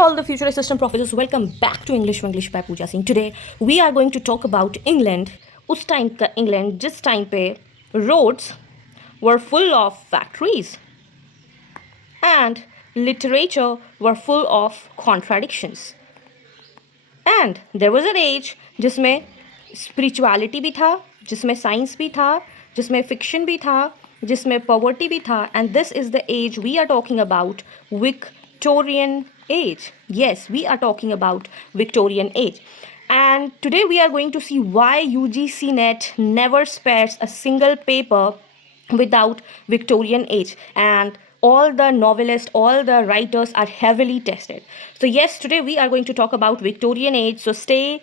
all the future assistant professors, welcome back to Winglish by Pooja Singh. Today we are going to talk about England. उस time का England जिस time पे roads were full of factories and literature were full of contradictions. And there was an age जिसमें spirituality भी था, जिसमें science भी था, जिसमें fiction भी था, जिसमें poverty भी था. And this is the age we are talking about, Victorian Age. Yes, we are talking about Victorian Age. And today we are going to see why UGC NET never spares a single paper without Victorian Age. And all the novelists, all the writers are heavily tested. So yes, today we are going to talk about Victorian Age. So stay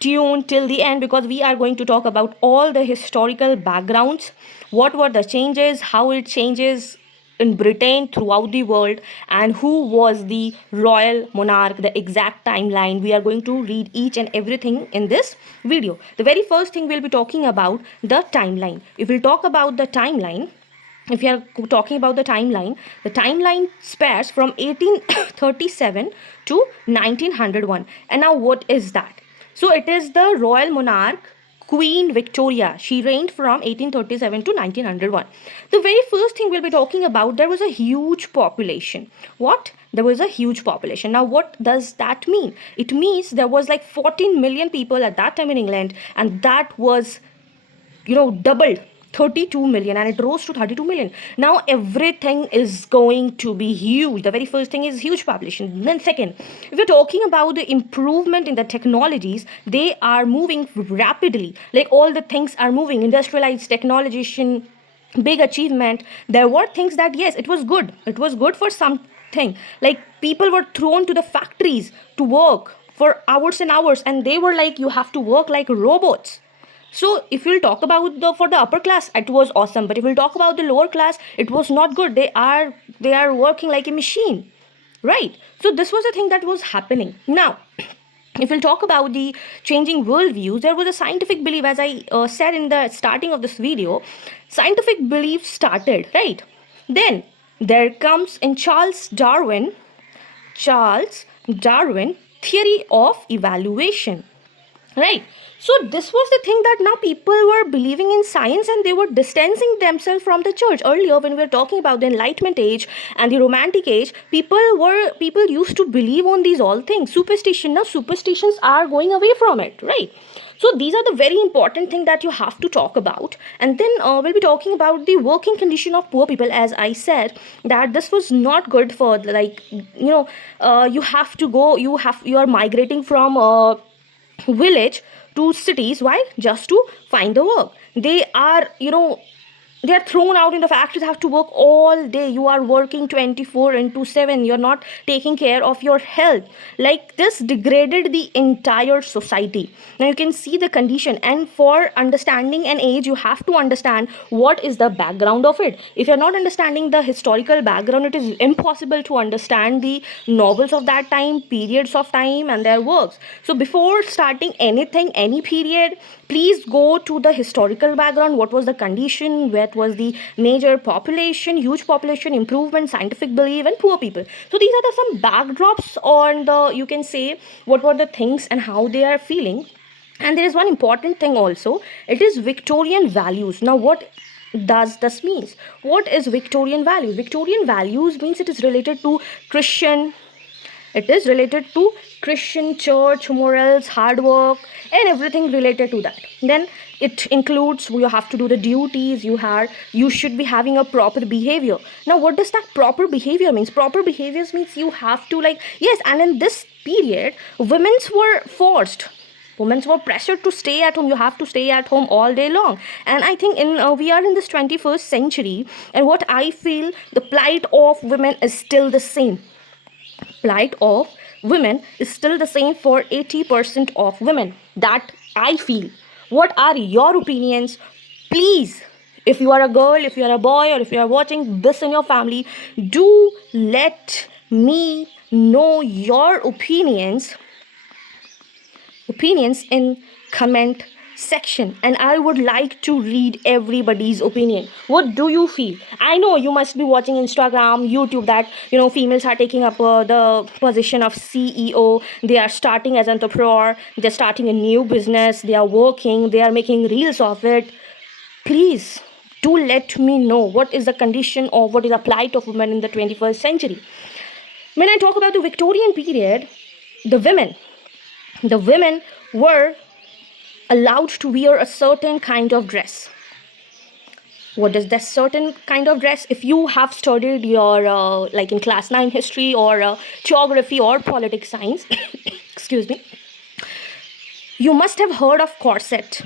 tuned till the end because we are going to talk about all the historical backgrounds, what were the changes, how it changes in Britain throughout the world, and who was the royal monarch, the exact timeline. We are going to read each and everything in this video. The very first thing we'll be talking about the timeline. If we'll talk about the timeline, if you are talking about the timeline spares from 1837 to 1901. And now what is that? So it is the royal monarch Queen Victoria. She reigned from 1837 to 1901. The very first thing we'll be talking about, there was a huge population. What? There was a huge population. Now what does that mean? It means there was like 14 million people at that time in England, and that was, doubled. 32 million, and it rose to 32 million. Now everything is going to be huge. The very first thing is huge population. Then second, if you're talking about the improvement in the technologies, they are moving rapidly. Like all the things are moving, industrialized technologization, big achievement. There were things that, yes, it was good. It was good for something. Like people were thrown to the factories to work for hours and hours, and they were like, you have to work like robots. So if we'll talk about for the upper class, it was awesome. But if we'll talk about the lower class, it was not good. They are working like a machine, right? So this was the thing that was happening. Now, if we'll talk about the changing worldviews, there was a scientific belief, as I said in the starting of this video. Scientific belief started, right? Then there comes in Charles Darwin, theory of evaluation, right? So this was the thing that now people were believing in science, and they were distancing themselves from the church. Earlier, when we were talking about the Enlightenment age and the Romantic age, people used to believe on these all things. Superstition. Now superstitions are going away from it, right? So these are the very important thing that you have to talk about. And then we'll be talking about the working condition of poor people. As I said, that this was not good for, like, you are migrating from village to cities. Why? Just to find the work. They are thrown out in the factories, have to work all day. You are working 24/7. You're not taking care of your health. Like this degraded the entire society. Now you can see the condition, and for understanding an age, you have to understand what is the background of it. If you're not understanding the historical background, it is impossible to understand the novels of that time, periods of time, and their works. So before starting anything, any period, please go to the historical background. What was the condition? What was the major population, huge population, improvement, scientific belief, and poor people. So these are some backdrops on the, you can say, what were the things and how they are feeling. And there is one important thing also. It is Victorian values. Now what does this means? What is Victorian values? Victorian values means it is related to Christian. It is related to Christian church, morals, hard work, and everything related to that. Then it includes, you have to do the duties, you should be having a proper behavior. Now what does that proper behavior means? Proper behaviors means you have to, like, yes, and in this period, women were forced. Women were pressured to stay at home. You have to stay at home all day long. And I think we are in this 21st century, and what I feel, the plight of women is still the same. Plight of women is still the same for 80% of women. That I feel. What are your opinions? Please, if you are a girl, if you are a boy, or if you are watching this in your family, do let me know your opinions in comment section and I would like to read everybody's opinion. What do you feel? I know you must be watching Instagram, YouTube, that females are taking up the position of CEO. They are starting as entrepreneur. They're starting a new business. They are working. They are making reels of it. Please do let me know what is the condition or what is the plight of women in the 21st century. When I talk about the Victorian period, the women were allowed to wear a certain kind of dress. What is that certain kind of dress? If you have studied your like in class 9 history or geography or politics science excuse me, you must have heard of corset.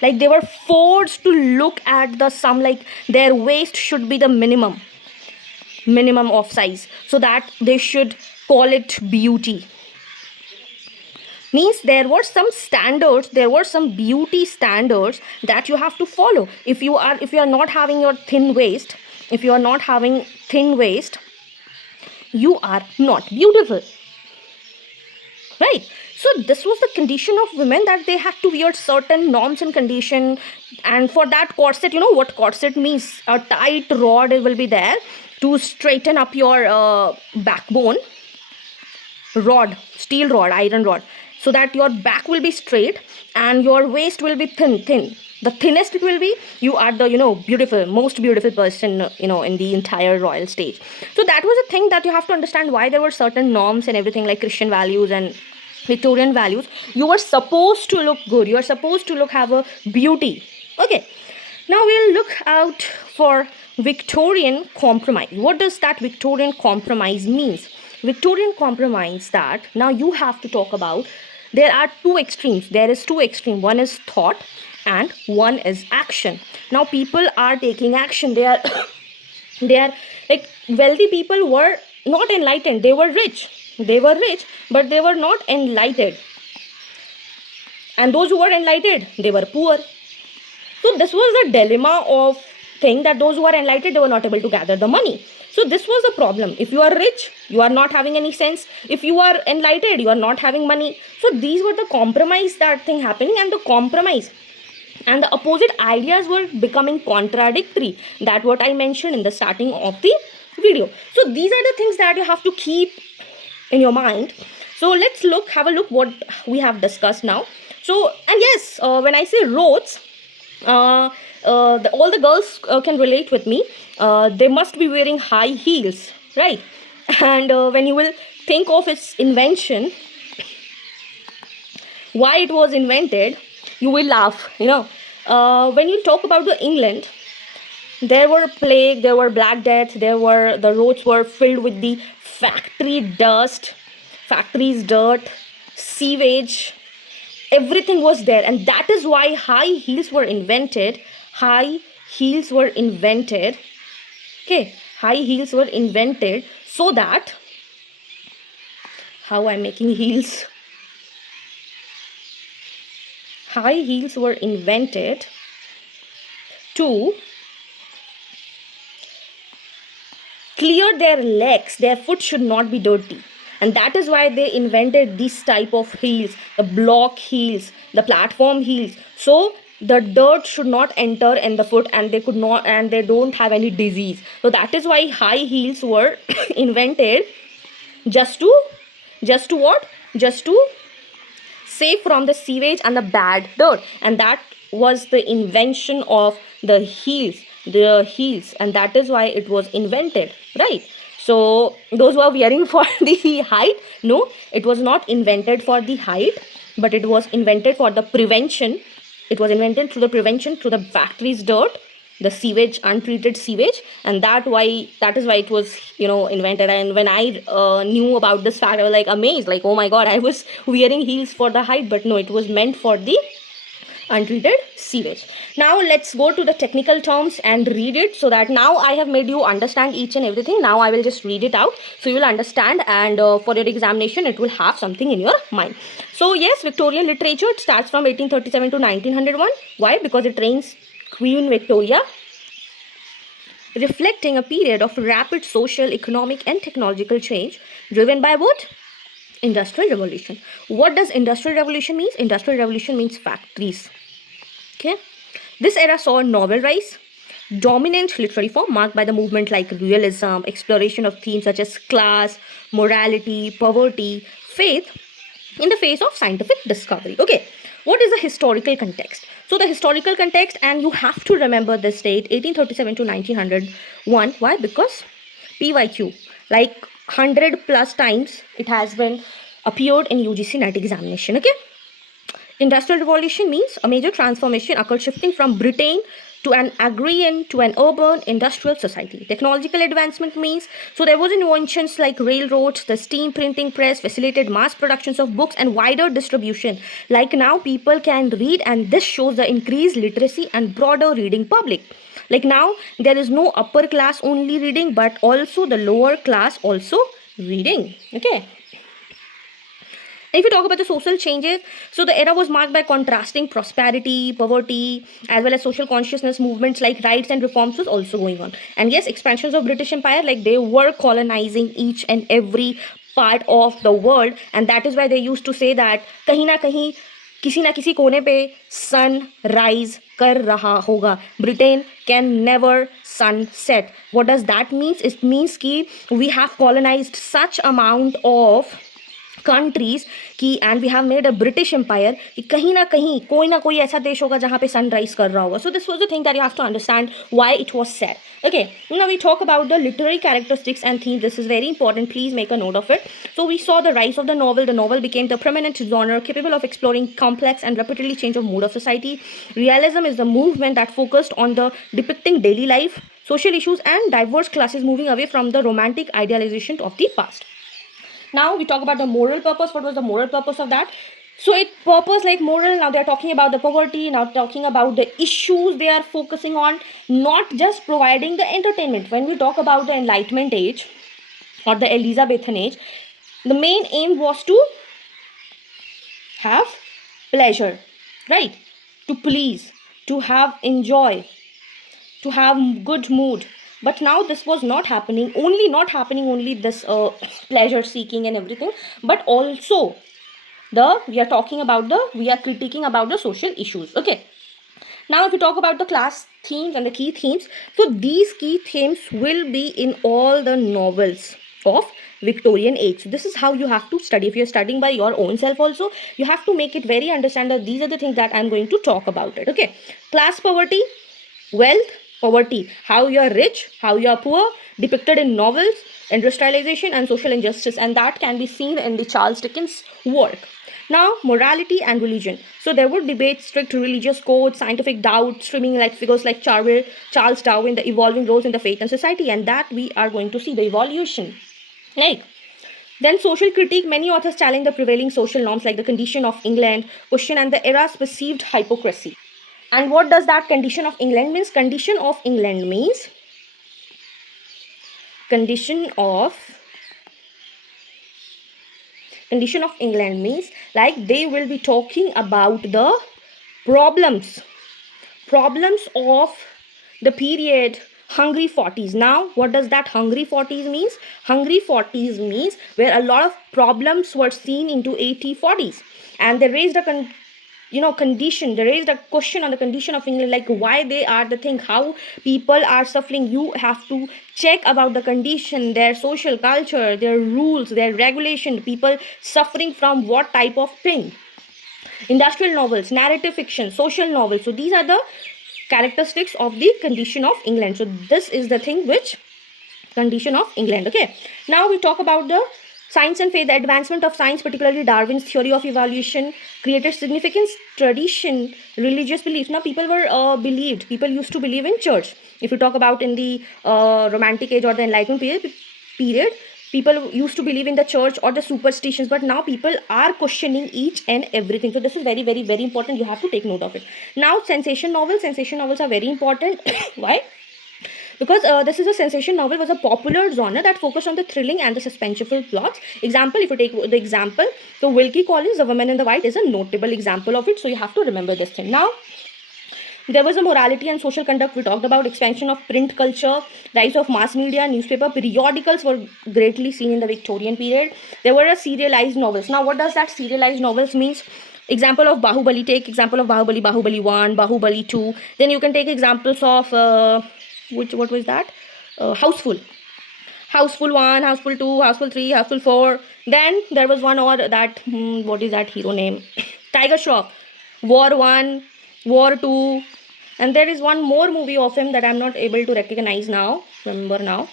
Like they were forced to look at the some, like their waist should be the minimum of size, so that they should call it beauty. Means there were some standards, there were some beauty standards that you have to follow. If you are not having your thin waist, if you are not having thin waist, you are not beautiful, right? So this was the condition of women, that they had to wear certain norms and condition. And for that corset, you know what corset means? A tight rod will be there to straighten up your backbone. Rod, steel rod, iron rod, so that your back will be straight and your waist will be thin. The thinnest it will be, you are the beautiful, most beautiful person in the entire royal stage. So that was a thing that you have to understand, why there were certain norms and everything, like Christian values and Victorian values. You were supposed to look good, you are supposed to have a beauty. Okay, now we'll look out for Victorian compromise. What does that Victorian compromise means? Victorian compromise, that now you have to talk about, there are two extremes. There is two extremes. One is thought and one is action. Now people are taking action. They are they are like, wealthy people were not enlightened. They were rich, but they were not enlightened. And those who were enlightened, they were poor. So this was the dilemma of thing, that those who are enlightened, they were not able to gather the money. So this was the problem. If you are rich, you are not having any sense. If you are enlightened, you are not having money. So these were the compromise, that thing happening, and the compromise and the opposite ideas were becoming contradictory. That what I mentioned in the starting of the video. So these are the things that you have to keep in your mind. So let's have a look what we have discussed now. So, and yes, when I say roads, all the girls can relate with me. They must be wearing high heels, right? And when you will think of its invention, why it was invented, you will laugh. When you talk about the England, there were plague, there were black death, the roads were filled with the factories dirt, sewage, everything was there. And that is why high heels were invented. Okay, high heels were invented, so that, how I'm making heels, high heels were invented to clear their legs. Their foot should not be dirty. And that is why they invented this type of heels, the block heels, the platform heels. So the dirt should not enter in the foot, and they don't have any disease. So that is why high heels were invented, just to what? Just to save from the sewage and the bad dirt. And that was the invention of the heels, and that is why it was invented, right? So those who are wearing for the height, no, it was not invented for the height, but it was invented for the prevention. It was invented through the prevention, through the factories dirt, the sewage, untreated sewage, and that is why it was invented. And when I knew about this fact, I was like amazed, like, oh my god, I was wearing heels for the height, but no, it was meant for the untreated sewage. Now let's go to the technical terms and read it, so that now I have made you understand each and everything. Now I will just read it out, so you will understand, and for your examination it will have something in your mind. So yes, Victorian literature, it starts from 1837 to 1901. Why? Because it reigns Queen Victoria, reflecting a period of rapid social, economic and technological change, driven by what? Industrial revolution. What does industrial revolution means? Industrial revolution means factories. Okay. This era saw novel rise, dominant literary form marked by the movement like realism, exploration of themes such as class, morality, poverty, faith in the face of scientific discovery. Okay, what is the historical context? So the historical context, and you have to remember this date, 1837 to 1901. Why? Because PYQ, like 100 plus times it has been appeared in UGC NET examination. Okay. Industrial revolution means a major transformation occurred, shifting from Britain to an agrarian to an urban industrial society. Technological advancement means, so there was inventions like railroads, the steam printing press facilitated mass productions of books and wider distribution. Like now people can read, and this shows the increased literacy and broader reading public. Like now there is no upper class only reading, but also the lower class also reading. Okay. If you talk about the social changes, so the era was marked by contrasting prosperity, poverty, as well as social consciousness movements like rights and reforms was also going on. And yes, expansions of British Empire, like they were colonizing each and every part of the world, and that is why they used to say that kahin na kahin किसी ना किसी कोने पे sun rise कर रहा होगा. Britain can never sunset. What does that means? It means कि we have colonized such amount of countries की, and we have made a British empire, कि कहीं ना कोई ऐसा देश होगा जहाँ पे सनराइज कर रहा होगा. So this was the thing that you have to understand why it was said. Okay, now we talk about the literary characteristics and themes. This is very important. Please make a note of it. So we saw the rise of the novel. The novel became the prominent genre capable of exploring complex and rapidly change of mood of society. Realism is the movement that focused on the depicting daily life, social issues, and diverse classes, moving away from the romantic idealization of the past. Now we talk about the moral purpose. What was the moral purpose of that? So it purpose like moral, now they are talking about the poverty, now talking about the issues they are focusing on, not just providing the entertainment. When we talk about the Enlightenment age or the Elizabethan age, the main aim was to have pleasure, right? To please, to have enjoy, to have good mood. But now this was not happening only this pleasure seeking and everything, but also we are critiquing about the social issues. Okay, now if we talk about the class themes and the key themes, so these key themes will be in all the novels of Victorian age. So this is how you have to study. If you're studying by your own self also, you have to make it very understand that these are the things that I'm going to talk about it. Okay, class poverty, wealth, poverty, how you are rich, how you are poor, depicted in novels, industrialization and social injustice, and that can be seen in the Charles Dickens work. Now morality and religion, so there were debates, strict religious codes, scientific doubt, streaming like figures like Charles Darwin, the evolving roles in the faith and society, and that we are going to see the evolution. Like then social critique, many authors challenge the prevailing social norms like the condition of England, question and the era's perceived hypocrisy. And what does that condition of England means? Condition of England means like they will be talking about the problems of the period hungry 40s. Now what does that hungry 40s means? Hungry 40s means where a lot of problems were seen into 80-40s, and they raised a condition, they raised a question on the condition of England, like why they are the thing, how people are suffering. You have to check about the condition, their social culture, their rules, their regulation, people suffering from what type of thing. Industrial novels, narrative fiction, social novels, so these are the characteristics of the condition of England. So this is the thing which condition of England. Okay, now we talk about the science and faith. The advancement of science, particularly Darwin's theory of evolution, created significant tradition, religious belief. Now people used to believe in church. If you talk about in the romantic age or the Enlightenment period, people used to believe in the church or the superstitions, but now people are questioning each and everything. So this is very, very, very important. You have to take note of it. Now sensation novels are very important. Why? Because this is a sensation novel was a popular genre that focused on the thrilling and the suspenseful plots. Example, if you take the example, so Wilkie Collins, The Woman in the White, is a notable example of it. So you have to remember this thing. Now there was a morality and social conduct. We talked about expansion of print culture, rise of mass media, newspaper, periodicals were greatly seen in the Victorian period. There were a serialized novels. Now what does that serialized novels means? Example of Bahubali, take example of Bahubali, Bahubali 1, Bahubali 2. Then you can take examples of, what was that? Houseful. Houseful 1, Houseful 2, Houseful 3, Houseful 4. Then there was one or that, what is that hero name? Tiger Shroff. War 1, War 2. And there is one more movie of him that I'm not able to recognize now, remember now.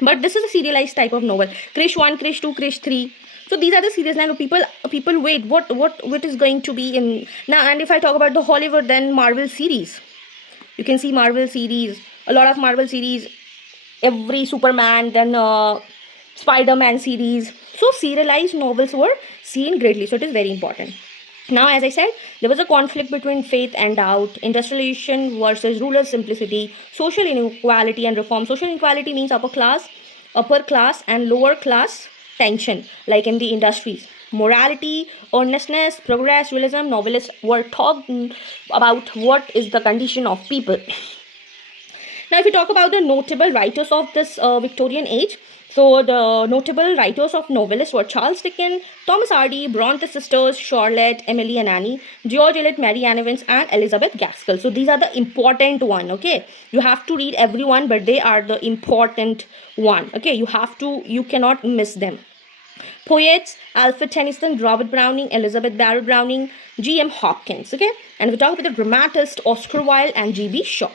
But this is a serialized type of novel. Krish 1, Krish 2, Krish 3. So these are the series. Now people wait, what is going to be in now. And if I talk about the Hollywood, then Marvel series. You can see Marvel series, a lot of Marvel series, every Superman, then Spider-Man series. So serialized novels were seen greatly. So it is very important. Now, as I said, there was a conflict between faith and doubt, industrialization versus rural simplicity, social inequality and reform. Social inequality means upper class and lower class tension, like in the industries. Morality, earnestness, progress, realism, novelists were talking about what is the condition of people. Now, if you talk about the notable writers of this Victorian age, so the notable writers of novelists were Charles Dickens, Thomas Hardy, Bronte sisters, Charlotte, Emily and Annie, George Eliot, Mary Ann Evans, and Elizabeth Gaskell. So these are the important one. Okay, you have to read everyone, but they are the important one. Okay, you cannot miss them. Poets, Alfred Tennyson, Robert Browning, Elizabeth Barrett Browning, G.M. Hopkins. Okay, and we talk about the dramatist Oscar Wilde and G.B. Shaw.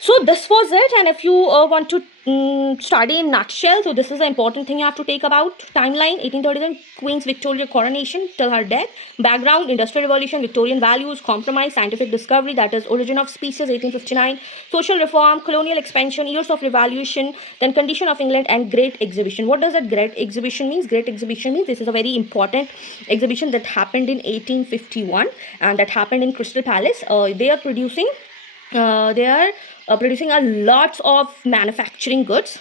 So this was it. And if you want to study in nutshell, so this is the important thing you have to take about. Timeline: 1837, Queen's Victoria coronation till her death. Background: Industrial Revolution, Victorian values, compromise, scientific discovery, that is origin of species, 1859. Social reform, colonial expansion, years of revolution, then condition of England, and Great Exhibition. What does that Great Exhibition means? Great Exhibition means this is a very important exhibition that happened in 1851, and that happened in Crystal Palace. They are producing a lots of manufacturing goods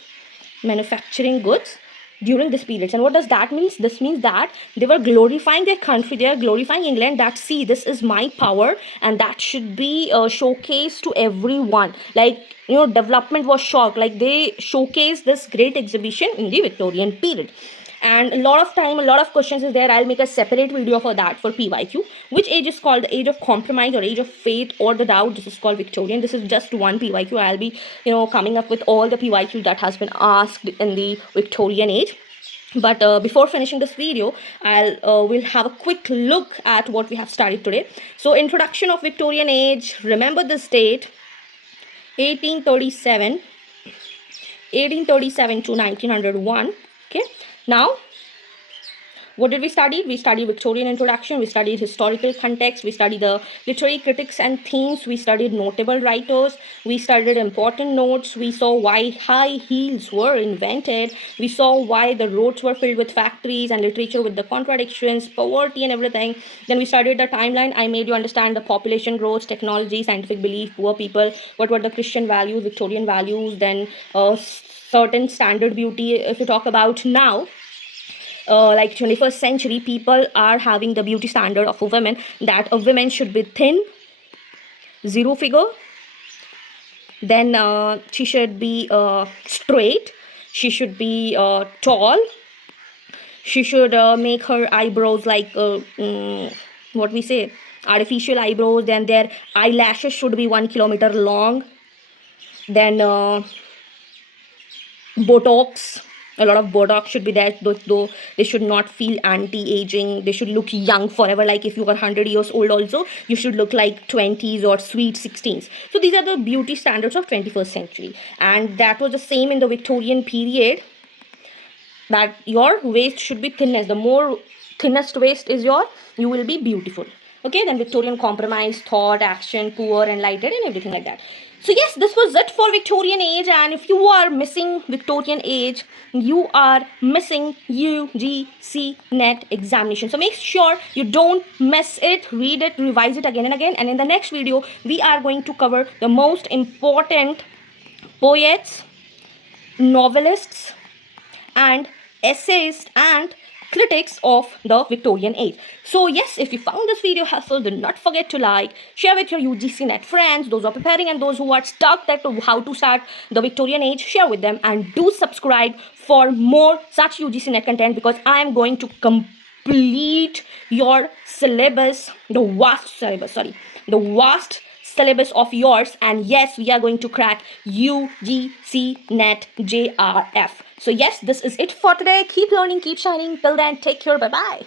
during this period. And what does that mean? This means that they were glorifying their country, they are glorifying England, that see, this is my power, and that should be showcased to everyone. Like, development was shocked, like they showcased this great exhibition in the Victorian period. And a lot of questions is there. I'll make a separate video for that, for PYQ. Which age is called the age of compromise or age of faith or the doubt? This is called Victorian. This is just one PYQ. I'll be coming up with all the PYQ that has been asked in the Victorian age. But before finishing this video, we'll have a quick look at what we have studied today. So introduction of Victorian age. Remember this date, 1837 to 1901. Okay, now what did we study? We studied Victorian introduction, we studied historical context, we studied the literary critics and themes, we studied notable writers, we studied important notes, we saw why high heels were invented, we saw why the roads were filled with factories, and literature with the contradictions, poverty and everything. Then we studied the timeline. I made you understand the population growth, technology, scientific belief, poor people, what were the Christian values, Victorian values, then certain standard beauty. If you talk about now, like 21st century, people are having the beauty standard of a woman, that a woman should be thin, zero figure, then she should be straight, she should be tall, she should make her eyebrows like what we say, artificial eyebrows, then their eyelashes should be 1 kilometer long, then Botox, a lot of Botox should be there, though they should not feel anti-aging. They should look young forever. Like if you are 100 years old also, you should look like 20s or sweet 16s. So these are the beauty standards of 21st century. And that was the same in the Victorian period, that your waist should be thinnest. The more thinnest waist is you will be beautiful. Okay, then Victorian compromise, thought, action, poor, enlightened, and everything like that. So yes, this was it for Victorian age. And if you are missing Victorian age, you are missing UGC NET examination. So make sure you don't miss it. Read it, revise it again and again. And in the next video, we are going to cover the most important poets, novelists, and essayists and critics of the Victorian age. So yes, if you found this video helpful, do not forget to like, share with your UGC NET friends, those who are preparing and those who are stuck that how to start the Victorian age, share with them, and do subscribe for more such UGC NET content, because I am going to complete your syllabus, the vast syllabus of yours. And yes, we are going to crack UGC NET JRF. So yes, this is it for today. Keep learning, keep shining. Till then, take care. Bye bye.